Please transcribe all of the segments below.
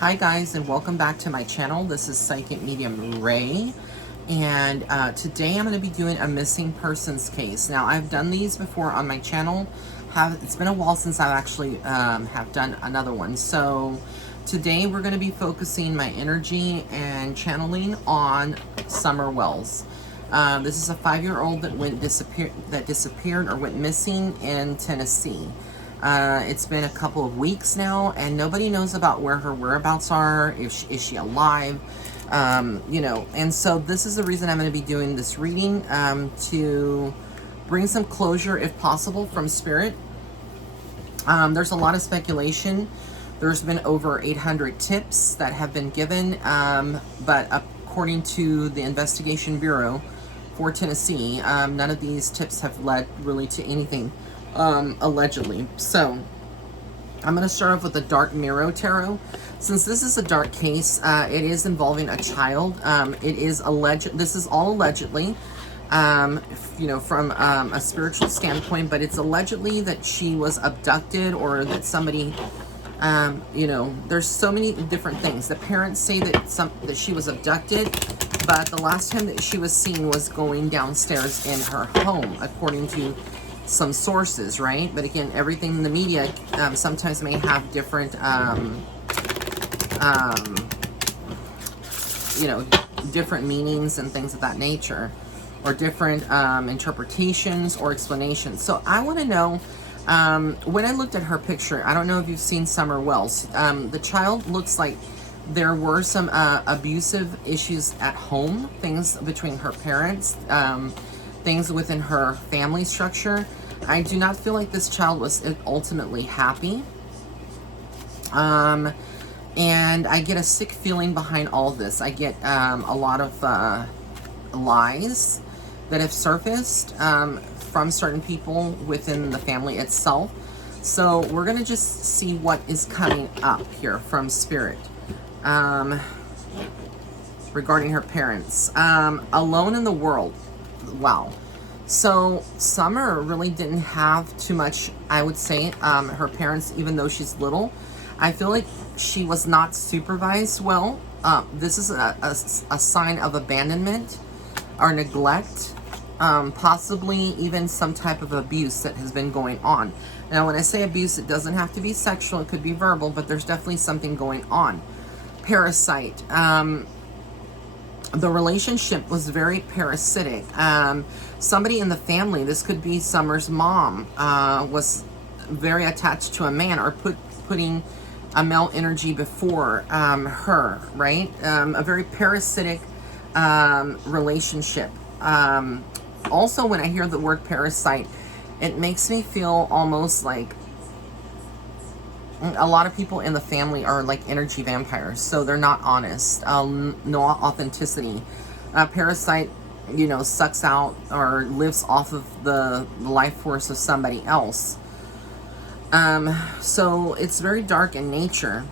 Hi guys, and welcome back to my channel. This is Psychic Medium Ray, and today I'm going to be doing a missing persons case. Now, I've done these before on my channel. It's been a while since I've actually have done another one. So today we're going to be focusing my energy and channeling on Summer Wells. This is a 5-year-old that disappeared or went missing in Tennessee. It's been a couple of weeks now, and nobody knows about where her whereabouts are. Is she alive? And so this is the reason I'm going to be doing this reading, to bring some closure, if possible, from Spirit. There's a lot of speculation. There's been over 800 tips that have been given, but according to the Investigation Bureau for Tennessee, none of these tips have led really to anything. Allegedly. So I'm going to start off with the Dark Mirror Tarot. Since this is a dark case, it is involving a child. It is alleged. This is all allegedly, from a spiritual standpoint, but it's allegedly that she was abducted, or that somebody, there's so many different things. The parents say that she was abducted, but the last time that she was seen was going downstairs in her home, according to some sources, right? But again, everything in the media sometimes may have different, different meanings and things of that nature, or different interpretations or explanations. So I want to know, when I looked at her picture, I don't know if you've seen Summer Wells. The child looks like there were some abusive issues at home, things between her parents, things within her family structure. I do not feel like this child was ultimately happy. And I get a sick feeling behind all this. I get a lot of lies that have surfaced from certain people within the family itself. So we're going to just see what is coming up here from Spirit regarding her parents. Alone in the world. Wow. So Summer really didn't have too much, I would say. Her parents, even though she's little, I feel like she was not supervised well. This is a sign of abandonment or neglect, possibly even some type of abuse that has been going on. Now, when I say abuse, it doesn't have to be sexual. It could be verbal, but there's definitely something going on. Parasite. The relationship was very parasitic. Somebody in the family, this could be Summer's mom, was very attached to a man, or putting a male energy before her, right? A very parasitic relationship. Also, when I hear the word parasite, it makes me feel almost like a lot of people in the family are like energy vampires, so they're not honest. No authenticity. Parasite, sucks out or lives off of the life force of somebody else. So it's very dark in nature.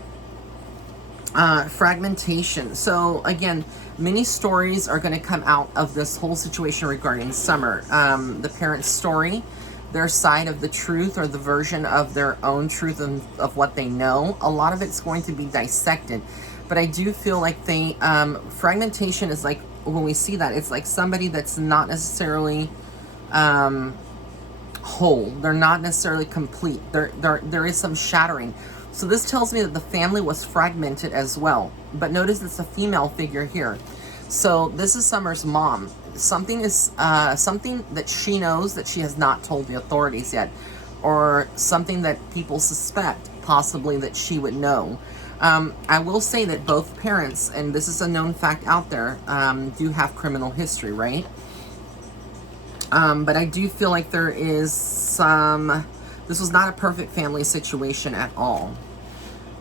Fragmentation. So again, many stories are going to come out of this whole situation regarding Summer. The parents' story, their side of the truth, or the version of their own truth of what they know. A lot of it's going to be dissected, but I do feel like fragmentation is like, when we see that, it's like somebody that's not necessarily whole. They're not necessarily complete. There is some shattering. So this tells me that the family was fragmented as well. But notice it's a female figure here. So this is Summer's mom. Something that she knows that she has not told the authorities yet, or something that people suspect possibly that she would know. I will say that both parents, and this is a known fact out there, do have criminal history, right? But I do feel like there is this was not a perfect family situation at all.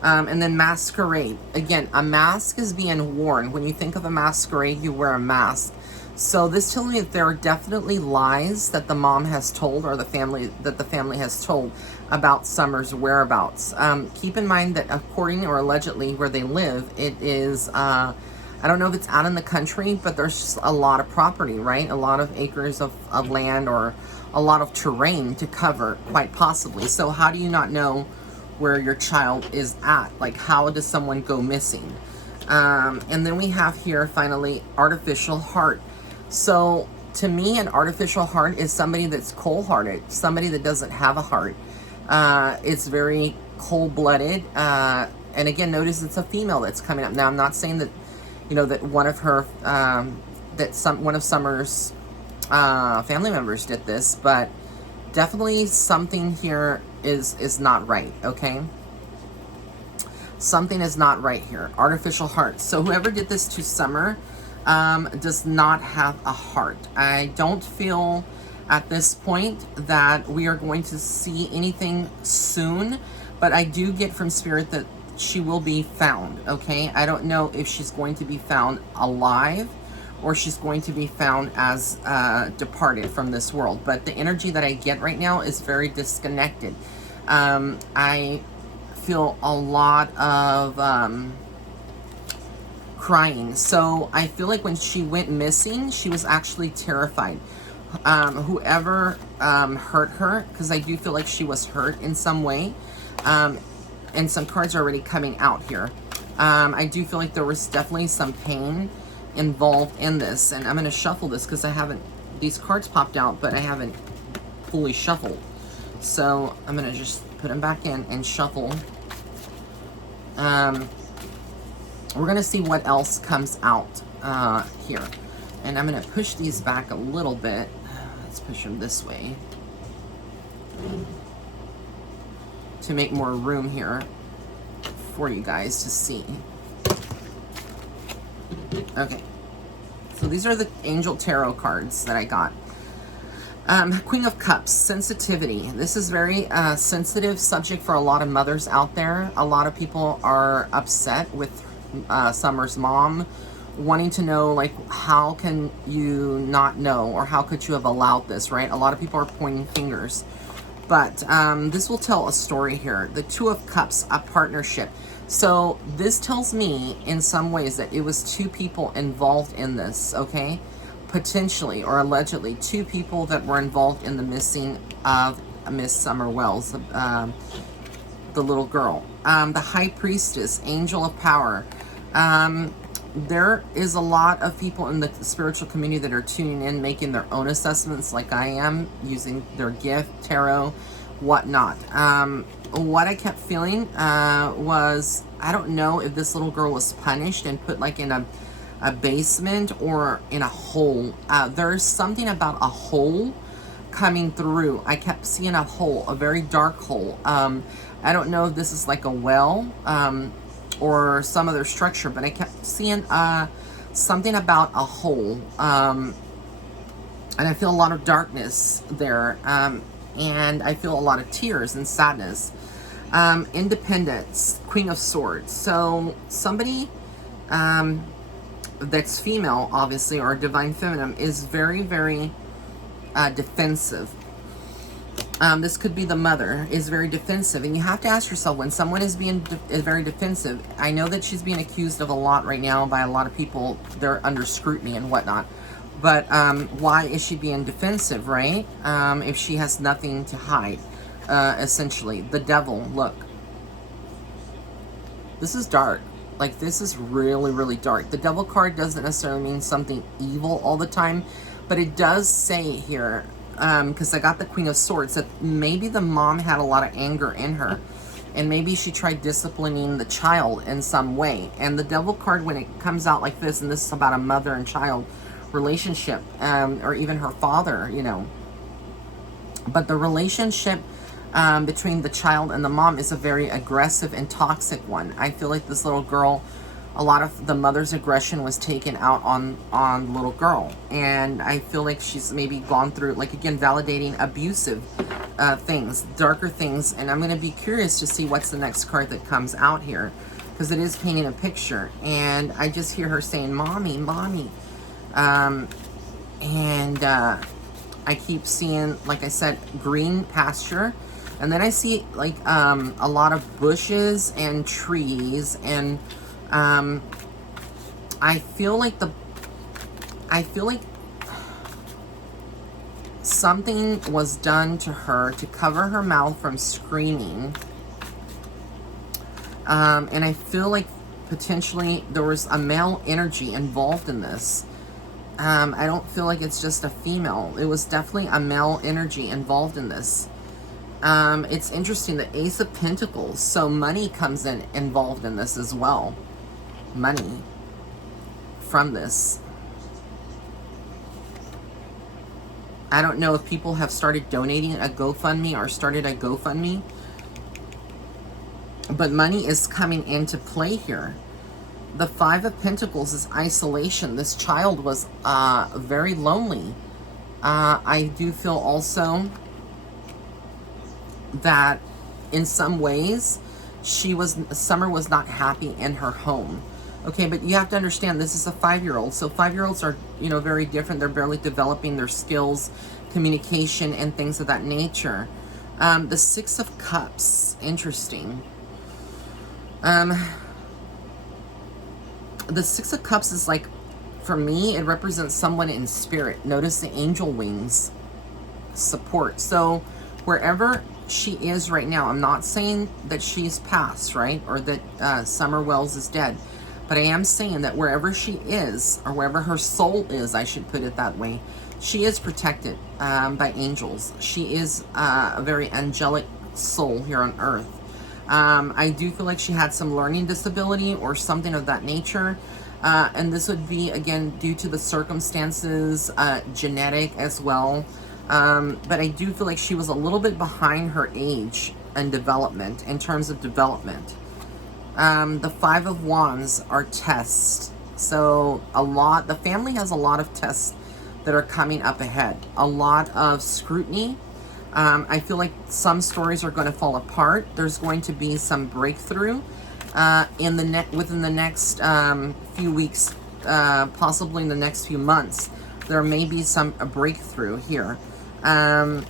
And then masquerade. Again, a mask is being worn. When you think of a masquerade, you wear a mask. So this tells me that there are definitely lies that the mom has told, or the family has told about Summer's whereabouts. Keep in mind that according, or allegedly, where they live, it is, I don't know if it's out in the country, but there's just a lot of property, right? A lot of acres of land, or a lot of terrain to cover, quite possibly. So how do you not know where your child is at. Like, how does someone go missing? And then we have here, finally, artificial heart. So, to me, an artificial heart is somebody that's cold-hearted, somebody that doesn't have a heart. It's very cold-blooded. And again, notice it's a female that's coming up. Now, I'm not saying that, you know, that one of her, one of Summer's family members did this, but definitely something here is not right, okay? Something is not right here. Artificial heart. So whoever did this to Summer does not have a heart. I don't feel at this point that we are going to see anything soon, but I do get from Spirit that she will be found, okay? I don't know if she's going to be found alive or she's going to be found as departed from this world. But the energy that I get right now is very disconnected. I feel a lot of crying. So I feel like when she went missing, she was actually terrified. Whoever hurt her, because I do feel like she was hurt in some way, and some cards are already coming out here. I do feel like there was definitely some pain involved in this, and I'm going to shuffle this because I haven't, these cards popped out, but I haven't fully shuffled. So I'm going to just put them back in and shuffle. We're going to see what else comes out here. And I'm going to push these back a little bit. Let's push them this way to make more room here for you guys to see. Okay. So these are the Angel Tarot cards that I got. Queen of Cups, sensitivity. This is very sensitive subject for a lot of mothers out there. A lot of people are upset with Summer's mom, wanting to know, like, how can you not know, or how could you have allowed this, right? A lot of people are pointing fingers. But this will tell a story here. The Two of Cups, a partnership. So this tells me in some ways that it was two people involved in this, okay? Potentially or allegedly two people that were involved in the missing of Miss Summer Wells, the little girl. The High Priestess, Angel of Power. There is a lot of people in the spiritual community that are tuning in, making their own assessments like I am, using their gift, tarot, whatnot. What I kept feeling was, I don't know if this little girl was punished and put like in a basement or in a hole. There's something about a hole coming through. I kept seeing a hole, a very dark hole. I don't know if this is like a well or some other structure, but I kept seeing something about a hole. And I feel a lot of darkness there. And I feel a lot of tears and sadness. Independence, Queen of Swords. So somebody that's female, obviously, or divine feminine, is very, very defensive. This could be the mother, is very defensive. And you have to ask yourself, when someone is being very defensive, I know that she's being accused of a lot right now by a lot of people. They're under scrutiny and whatnot. But why is she being defensive, right? If she has nothing to hide, essentially. The Devil, look. This is dark. Like, this is really, really dark. The Devil card doesn't necessarily mean something evil all the time, but it does say here, because I got the Queen of Swords, that maybe the mom had a lot of anger in her, and maybe she tried disciplining the child in some way. And the Devil card, when it comes out like this, and this is about a mother and child relationship, or even her father, you know. But the relationship between the child and the mom is a very aggressive and toxic one. I feel like this little girl, a lot of the mother's aggression was taken out on the little girl. And I feel like she's maybe gone through, like, again, validating abusive things, darker things. And I'm going to be curious to see what's the next card that comes out here, because it is painting a picture. And I just hear her saying, "Mommy, mommy." I keep seeing, like I said, green pasture. And then I see, like, a lot of bushes and trees, and I feel like something was done to her to cover her mouth from screaming. And I feel like potentially there was a male energy involved in this. I don't feel like it's just a female. It was definitely a male energy involved in this. It's interesting, the Ace of Pentacles. So money comes in involved in this as well. Money from this. I don't know if people have started donating a GoFundMe or started a GoFundMe. But money is coming into play here. The Five of Pentacles is isolation. This child was very lonely. I do feel also that in some ways Summer was not happy in her home. Okay, but you have to understand this is a 5-year-old. So 5-year-olds are, you know, very different. They're barely developing their skills, communication, and things of that nature. The Six of Cups, interesting. The Six of Cups is like, for me, it represents someone in spirit. Notice the angel wings support. So wherever she is right now, I'm not saying that she's passed, right? Or that Summer Wells is dead. But I am saying that wherever she is, or wherever her soul is, I should put it that way, she is protected by angels. She is a very angelic soul here on earth. I do feel like she had some learning disability or something of that nature. And this would be, again, due to the circumstances, genetic as well. But I do feel like she was a little bit behind her age and development, in terms of development. The Five of Wands are tests. So the family has a lot of tests that are coming up ahead. A lot of scrutiny. I feel like some stories are going to fall apart. There's going to be some breakthrough within the next few weeks, possibly in the next few months. There may be a breakthrough here. The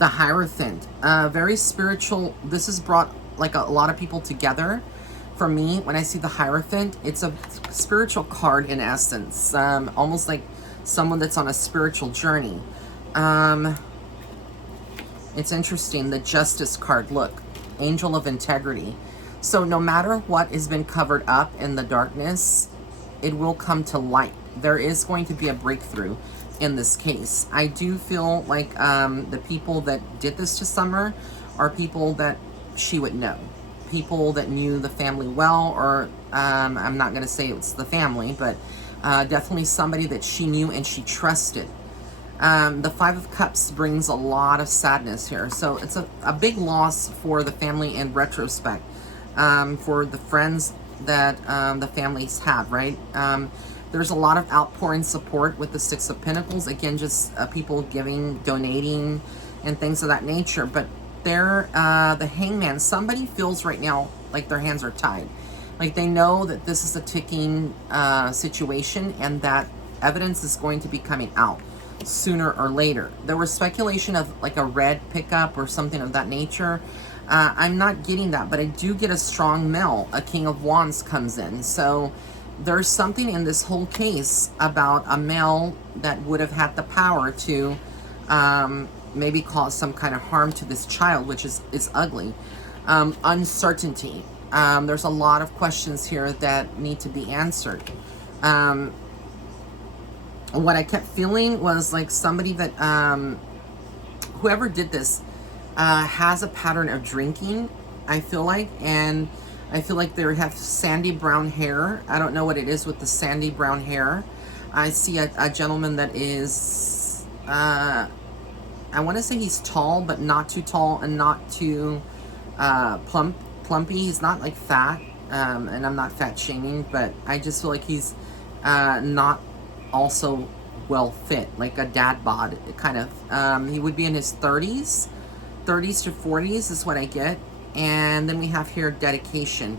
Hierophant, very spiritual. This has brought like a lot of people together. For me, when I see the Hierophant, it's a spiritual card in essence, almost like someone that's on a spiritual journey. It's interesting, the Justice card, look, Angel of Integrity. So no matter what has been covered up in the darkness, it will come to light. There is going to be a breakthrough in this case. I do feel like the people that did this to Summer are people that she would know. People that knew the family well, or I'm not going to say it's the family, but definitely somebody that she knew and she trusted. The Five of Cups brings a lot of sadness here. So it's a big loss for the family in retrospect, for the friends that the families have, right? There's a lot of outpouring support with the Six of Pentacles. Again, just people giving, donating, and things of that nature. But the Hangman, somebody feels right now like their hands are tied. Like they know that this is a ticking situation and that evidence is going to be coming out sooner or later. There was speculation of like a red pickup or something of that nature. I'm not getting that, but I do get a strong male. A King of Wands comes in. So there's something in this whole case about a male that would have had the power to maybe cause some kind of harm to this child, which is ugly. Uncertainty. There's a lot of questions here that need to be answered. What I kept feeling was like somebody that, whoever did this, has a pattern of drinking, I feel like, and I feel like they have sandy brown hair. I don't know what it is with the sandy brown hair. I see a gentleman that is, I want to say he's tall, but not too tall and not too plumpy. He's not like fat, and I'm not fat shaming, but I just feel like he's not also well fit, like a dad bod kind of. He would be in his 30s to 40s is what I get. And then we have here dedication,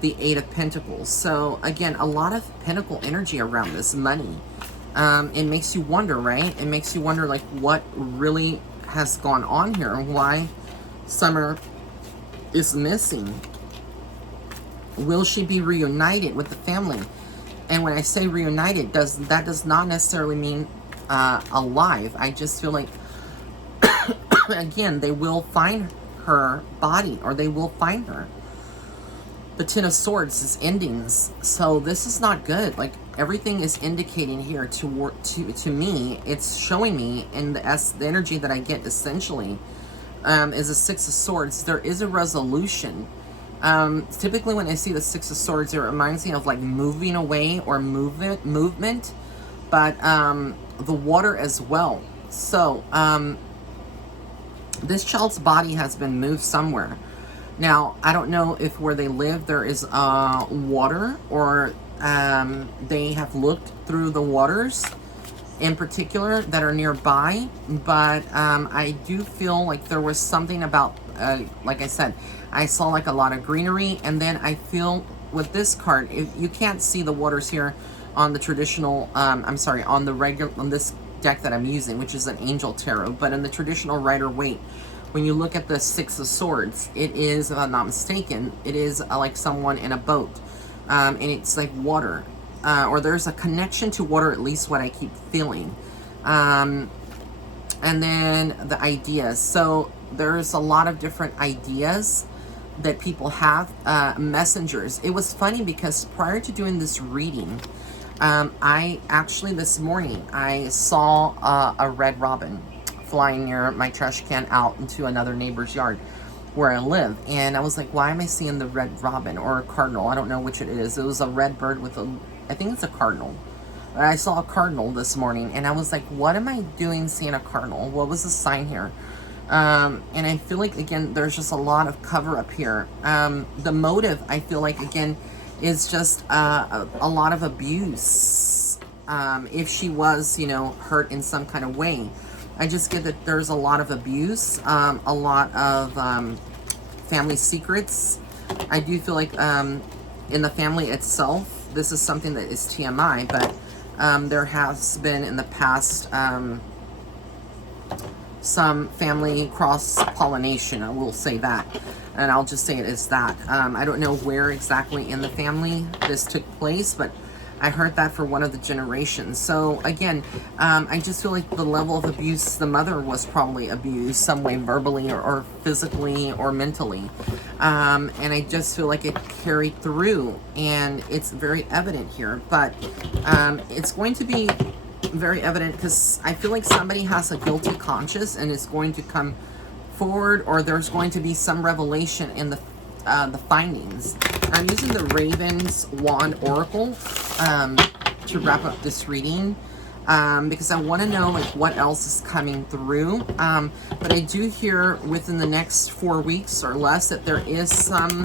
the Eight of Pentacles. So again, a lot of pentacle energy around this money. It makes you wonder, right? It makes you wonder like what really has gone on here and why Summer is missing. Will she be reunited with the family? And when I say reunited, that does not necessarily mean alive. I just feel like, again, they will find her body, or they will find her. The Ten of Swords is endings. So this is not good. Like, everything is indicating here to me, it's showing me, and the energy that I get essentially is a Six of Swords. There is a resolution. Typically when I see the Six of Swords, it reminds me of like moving away or movement, but the water as well. So this child's body has been moved somewhere. Now, I don't know if where they live there is water, or they have looked through the waters in particular that are nearby, but I do feel like there was something about, like I said, I saw like a lot of greenery, and then I feel with this card, you can't see the waters here on the traditional, I'm sorry, on the regular, on this deck that I'm using, which is an Angel Tarot, but in the traditional Rider-Waite, when you look at the Six of Swords, it is, if I'm not mistaken, it is like someone in a boat, and it's like water, or there's a connection to water, at least what I keep feeling. And then the ideas. So there's a lot of different ideas that people have, messengers. It was funny because prior to doing this reading, I actually this morning, I saw a red robin flying near my trash can out into another neighbor's yard where I live. And I was like, why am I seeing the red robin or a cardinal? I don't know which it is. It was a red bird with a, I think it's a cardinal. I saw a cardinal this morning and I was like, what am I doing seeing a cardinal? What was the sign here? And I feel like, again, there's just a lot of cover up here. The motive, I feel like, again, is just a lot of abuse. If she was, you know, hurt in some kind of way. I just get that there's a lot of abuse, a lot of family secrets. I do feel like in the family itself, this is something that is TMI, but there has been in the past some family cross-pollination, I will say that. And I'll just say it as that. I don't know where exactly in the family this took place, but I heard that for one of the generations. So again, I just feel like the level of abuse, the mother was probably abused some way, verbally or physically or mentally. And I just feel like it carried through, and it's very evident here. But it's going to be very evident because I feel like somebody has a guilty conscience and it's going to come forward, or there's going to be some revelation in the findings. I'm using the Raven's Wand Oracle to wrap up this reading because I want to know like what else is coming through. But I do hear within the next 4 weeks or less that there is some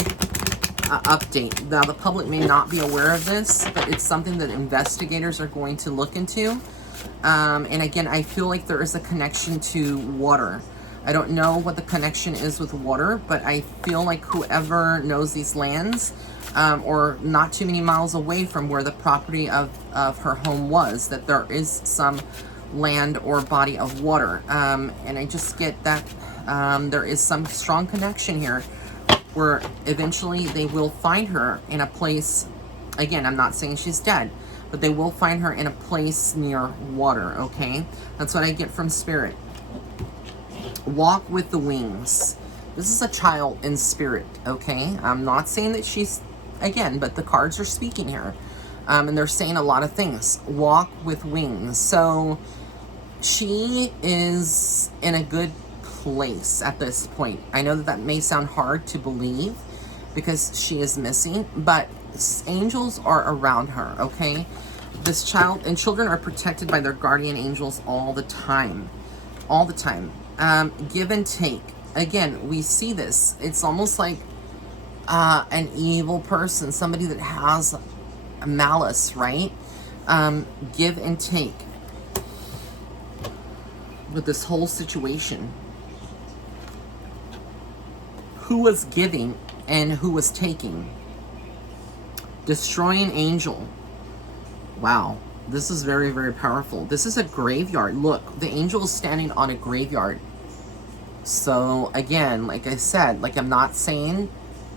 update. Now, the public may not be aware of this, but it's something that investigators are going to look into. And again, I feel like there is a connection to water. I don't know what the connection is with water, but I feel like whoever knows these lands, or not too many miles away from where the property of her home was, that there is some land or body of water. And I just get that there is some strong connection here where eventually they will find her in a place. Again, I'm not saying she's dead, but they will find her in a place near water, okay? That's what I get from Spirit. Walk with the wings. This is a child in spirit, okay? I'm not saying that she's, again, but the cards are speaking here. And they're saying a lot of things. Walk with wings. So she is in a good place at this point. I know that that may sound hard to believe because she is missing, but angels are around her, okay? This child and children are protected by their guardian angels all the time. All the time. Give and take. Again, we see this. It's almost like an evil person, somebody that has malice, right? Give and take with this whole situation. Who was giving and who was taking? Destroying angel. Wow. This is very, very powerful. This is a graveyard. Look, the angel is standing on a graveyard. So, again, like I said, like I'm not saying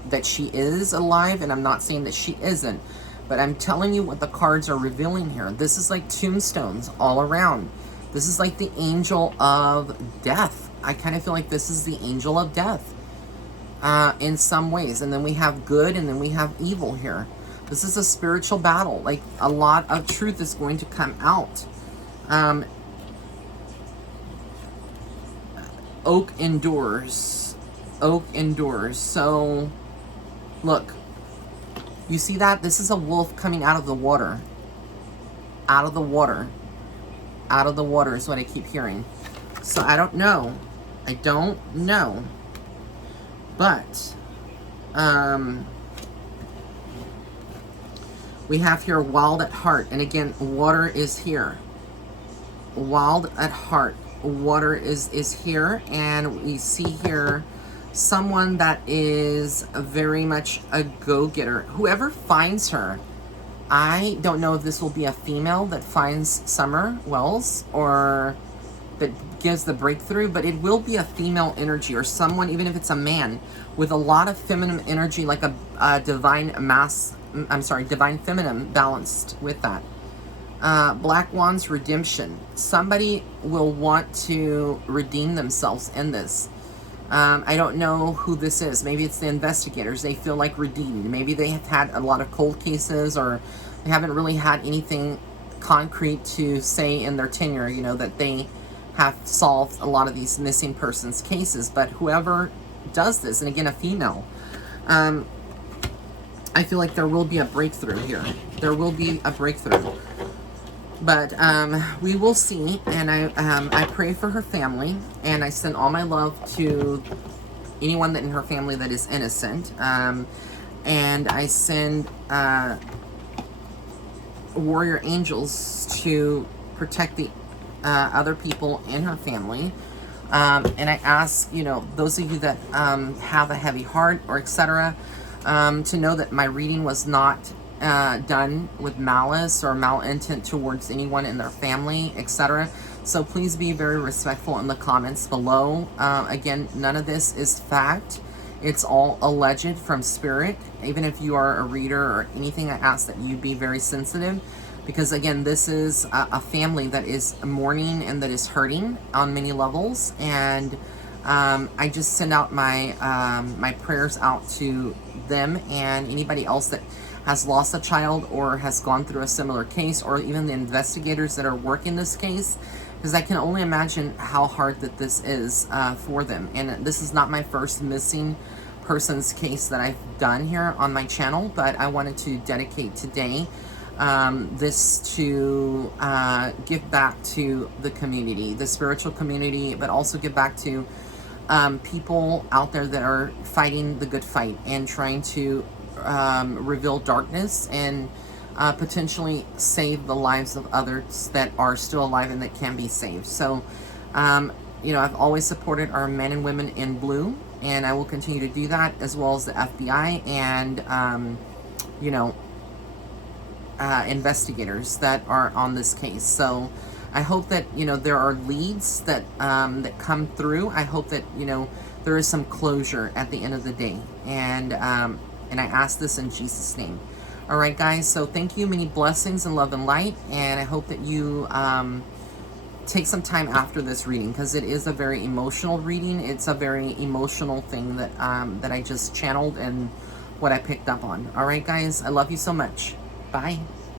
that she is alive and I'm not saying that she isn't. But I'm telling you what the cards are revealing here. This is like tombstones all around. This is like the angel of death. I kind of feel like this is the angel of death. in some ways. And then we have good, and then we have evil here. This is a spiritual battle. Like, a lot of truth is going to come out. Oak endures. Oak endures. So, look. You see that? This is a wolf coming out of the water. Out of the water. Out of the water is what I keep hearing. So, I don't know. I don't know. But, we have here wild at heart. And again, water is here. Wild at heart. Water is here. And we see here someone that is very much a go-getter. Whoever finds her, I don't know if this will be a female that finds Summer Wells or that gives the breakthrough, but it will be a female energy, or someone, even if it's a man, with a lot of feminine energy, like a divine divine feminine balanced with that. Black Wand's redemption. Somebody will want to redeem themselves in this. I don't know who this is. Maybe it's the investigators. They feel like redeemed. Maybe they have had a lot of cold cases, or they haven't really had anything concrete to say in their tenure, you know, that they have solved a lot of these missing persons cases. But whoever does this, and again, a female, I feel like there will be a breakthrough here. There will be a breakthrough. But we will see, and I pray for her family, and I send all my love to anyone that in her family that is innocent, and I send warrior angels to protect the other people in her family, and I ask, you know, those of you that have a heavy heart or etc., to know that my reading was not done with malice or malintent towards anyone in their family, etc. So please be very respectful in the comments below. Again, none of this is fact. It's all alleged from spirit. Even if you are a reader or anything, I ask that you be very sensitive, because again, this is a family that is mourning and that is hurting on many levels. And I just send out my my prayers out to them and anybody else that has lost a child or has gone through a similar case, or even the investigators that are working this case, because I can only imagine how hard that this is for them. And this is not my first missing persons case that I've done here on my channel, but I wanted to dedicate today this to give back to the community, the spiritual community, but also give back to people out there that are fighting the good fight and trying to reveal darkness and potentially save the lives of others that are still alive and that can be saved. So, you know, I've always supported our men and women in blue, and I will continue to do that, as well as the FBI and, you know, investigators that are on this case. So I hope that, you know, there are leads that that come through. I hope that, you know, there is some closure at the end of the day. And I ask this in Jesus' name. All right, guys. So thank you. Many blessings and love and light. And I hope that you take some time after this reading, because it is a very emotional reading. It's a very emotional thing that that I just channeled and what I picked up on. All right, guys. I love you so much. Bye.